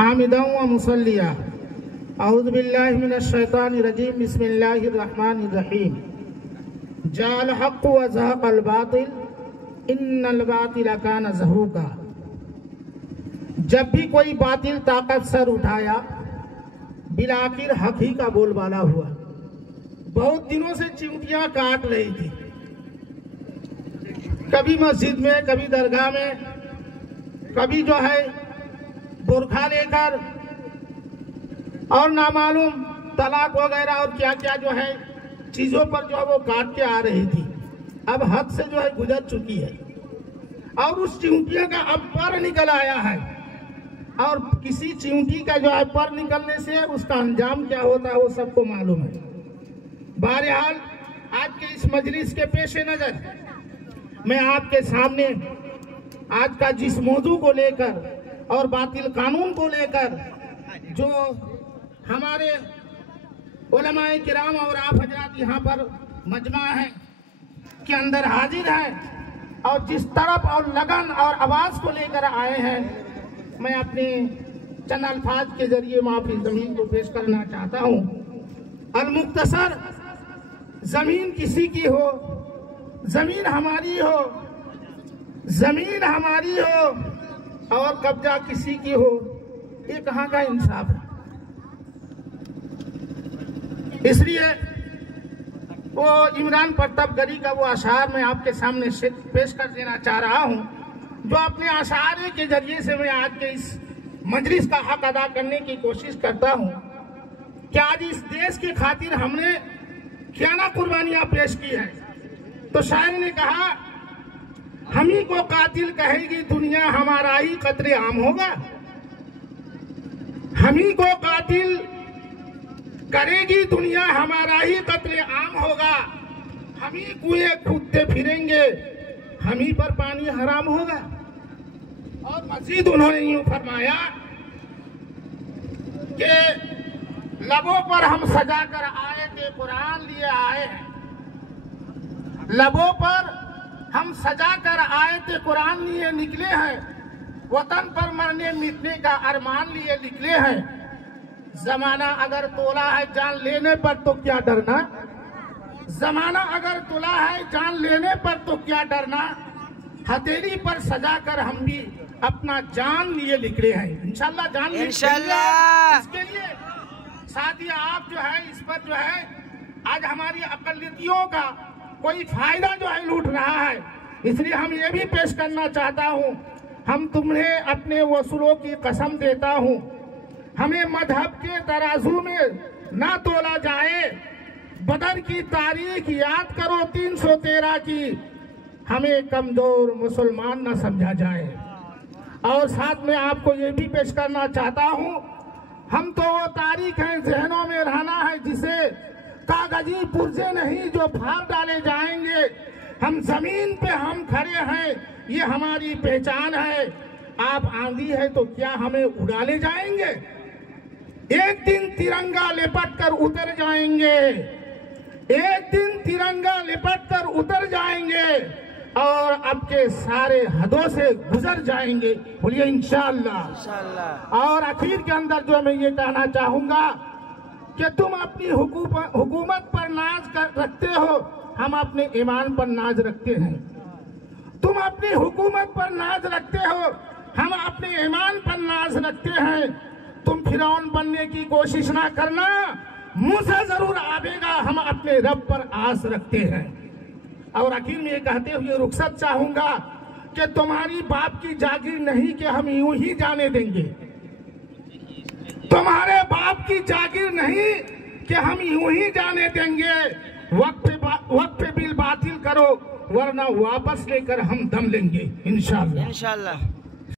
हामिदन व मुसल्लिया औज़ु बिल्लाहि मिनश शैतानिर रजीम बिस्मिल्लाहिर रहमानिर रहीम जाल हक़्क़ु व ज़हक़ल बातिल इन्नल बातिला काना ज़हूक़ा। जब भी कोई बातिल ताकत सर उठाया बिलाखिर हक़ ही का बोलबाला हुआ। बहुत दिनों से चिमटियां काट रही थी, कभी मस्जिद में, कभी दरगाह में, कभी जो है बुरखा लेकर और नामालूम तलाक वगैरह और क्या क्या जो है चीजों पर जो है वो काट के आ रही थी। अब हद से जो है गुजर चुकी है और उस चिमटियों का अब पर निकल आया है। और किसी चिमटी का जो है पर निकलने से उसका अंजाम क्या होता है वो सबको मालूम है। बहरहाल आज के इस मजलिस के पेशे नजर मैं आपके सामने आज का जिस मौजू को लेकर और बातिल कानून को लेकर जो हमारे उलमाए किराम और आप हजरात यहाँ पर मजमा है के अंदर हाजिर है और जिस तरफ और लगन और आवाज को लेकर आए हैं, मैं अपने चंद अल्फाज के जरिए माफी जमीन को पेश करना चाहता हूँ। अल-मुख्तसर, जमीन किसी की हो, जमीन हमारी हो, जमीन हमारी हो और कब्जा किसी की हो, ये कहाँ का इंसाफ है। इसलिए वो इमरान परतपगरी का वो अशार मैं आपके सामने पेश कर देना चाह रहा हूँ, जो अपने अशारे के जरिए से मैं आज के इस मजलिस का हक अदा करने की कोशिश करता हूँ कि आज इस देश के खातिर हमने क्या ना कुर्बानियां पेश की है। तो शायर ने कहा, हम ही को कातिल कहेगी दुनिया, हमारा ही कत्ले आम होगा। हम ही को कातिल करेगी दुनिया, हमारा ही कत्ले आम होगा। हम ही कुएं कूदते फिरेंगे, हम ही पर पानी हराम होगा। और मजीद उन्होंने यूं फरमाया कि लबों पर हम सजा कर आए थे, कुरान लिए आए हैं। लबों पर हम सजा कर आए थे, कुरान लिए निकले हैं। वतन पर मरने मिटने का अरमान लिए निकले हैं। जमाना अगर तोला है जान लेने पर तो क्या डरना, जमाना अगर तोला है जान लेने पर तो क्या डरना। हथेली पर सजा कर हम भी अपना जान लिए निकले हैं। इंशाल्लाह जान इंशाल्लाह। इसके लिए साथ ही आप जो है इस पर जो है आज हमारी अकलियतियों का कोई फायदा जो है लूट रहा है। इसलिए हम ये भी पेश करना चाहता हूँ, हम तुम्हें अपने वसूलों की कसम देता हूँ, हमें मजहब के तराजू में ना तोला जाए। बदर की तारीख याद करो 313 की, हमें कमजोर मुसलमान न समझा जाए। और साथ में आपको ये भी पेश करना चाहता हूँ, हम तो वो तारीख है जहनों में रहना है जिसे कागजी पुर्जे नहीं जो फाड़ डाले जाएंगे। हम जमीन पे हम खड़े हैं, ये हमारी पहचान है। आप आंधी है तो क्या हमें उड़ा ले जाएंगे। एक दिन तिरंगा लिपट कर उतर जाएंगे, एक दिन तिरंगा लिपट कर उतर जाएंगे और अब के सारे हदों से गुजर जाएंगे। बोलिए इंशाअल्लाह। और आखिर के अंदर जो मैं ये कहना चाहूंगा कि तुम अपनी हुकूमत पर नाज रखते हो, हम अपने ईमान पर नाज रखते हैं। तुम अपनी हुकूमत पर नाज रखते हो, हम अपने ईमान पर नाज रखते हैं। तुम फिरौन बनने की कोशिश ना करना, मुंह से जरूर आवेगा, हम अपने रब पर आस रखते हैं। और आखिर में ये कहते हुए रुखसत चाहूंगा कि तुम्हारी बाप की जागीर नहीं कि हम यूं ही जाने देंगे। तुम्हारे बाप की जागीर नहीं कि हम यूं ही जाने देंगे। वक्त पे बिल बातिल करो वरना वापस लेकर हम दम लेंगे इंशाअल्लाह।